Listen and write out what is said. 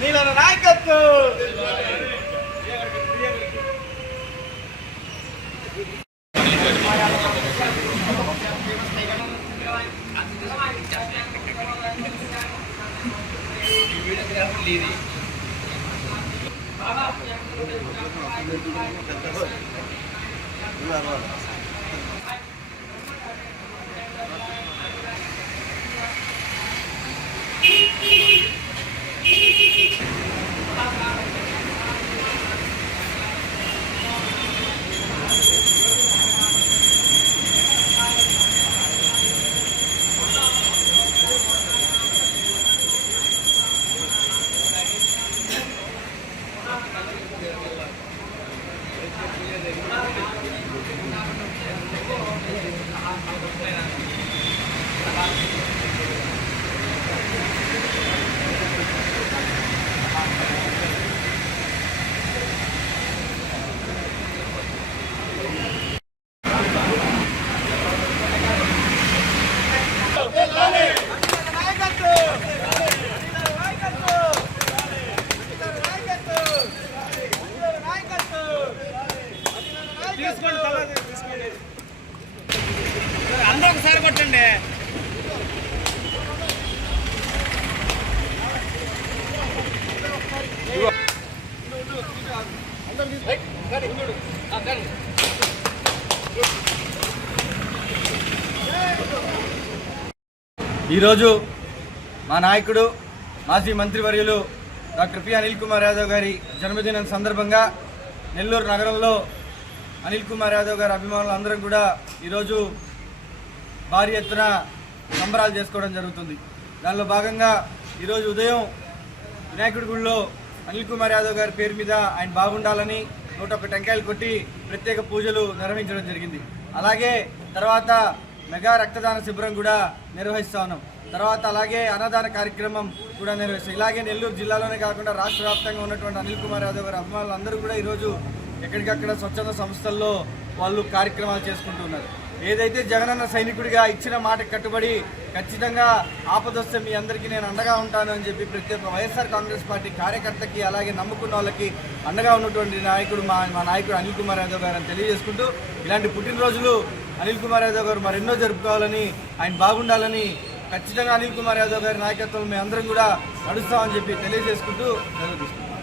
నీళ్ళ నాయకత్వం. అందరూ ఒకసారి కొట్టండి. ఈరోజు మా నాయకుడు మాజీ మంత్రివర్యులు డాక్టర్ పి అనిల్ కుమార్ యాదవ్ గారి జన్మదినం సందర్భంగా నెల్లూరు నగరంలో అనిల్ కుమార్ యాదవ్ గారి అభిమానులు అందరం కూడా ఈరోజు భారీ ఎత్తున సంబరాలు చేసుకోవడం జరుగుతుంది. దానిలో భాగంగా ఈరోజు ఉదయం వినాయకుడి గుడిలో అనిల్ కుమార్ యాదవ్ గారి పేరు మీద ఆయన బాగుండాలని 101 టెంకాయలు కొట్టి ప్రత్యేక పూజలు నిర్వహించడం జరిగింది. అలాగే తర్వాత మెగా రక్తదాన శిబిరం కూడా నిర్వహిస్తా ఉన్నాం. తర్వాత అలాగే అన్నదాన కార్యక్రమం కూడా నిర్వహిస్తాం. ఇలాగే నెల్లూరు జిల్లాలోనే కాకుండా రాష్ట్ర వ్యాప్తంగా ఉన్నటువంటి అనిల్ కుమార్ యాదవ్ గారి అభిమానులు అందరూ కూడా ఈరోజు ఎక్కడికక్కడ స్వచ్ఛంద సంస్థల్లో వాళ్ళు కార్యక్రమాలు చేసుకుంటున్నారు. ఏదైతే జగనన్న సైనికుడిగా ఇచ్చిన మాటకు కట్టుబడి ఖచ్చితంగా ఆపదొస్తే మీ అందరికీ నేను అండగా ఉంటాను అని చెప్పి ప్రతి ఒక్క వైఎస్ఆర్ కాంగ్రెస్ పార్టీ కార్యకర్తకి అలాగే నమ్ముకున్న వాళ్ళకి అండగా ఉన్నటువంటి నాయకుడు మా నాయకుడు అనిల్ కుమార్ యాదవ్ గారు అని తెలియజేసుకుంటూ ఇలాంటి పుట్టినరోజులు అనిల్ కుమార్ యాదవ్ గారు మరెన్నో జరుపుకోవాలని ఆయన బాగుండాలని ఖచ్చితంగా అనిల్ కుమార్ యాదవ్ గారి నాయకత్వం మేము అందరం కూడా నడుస్తామని చెప్పి తెలియజేసుకుంటూ సెలవు తీసుకుంటాం.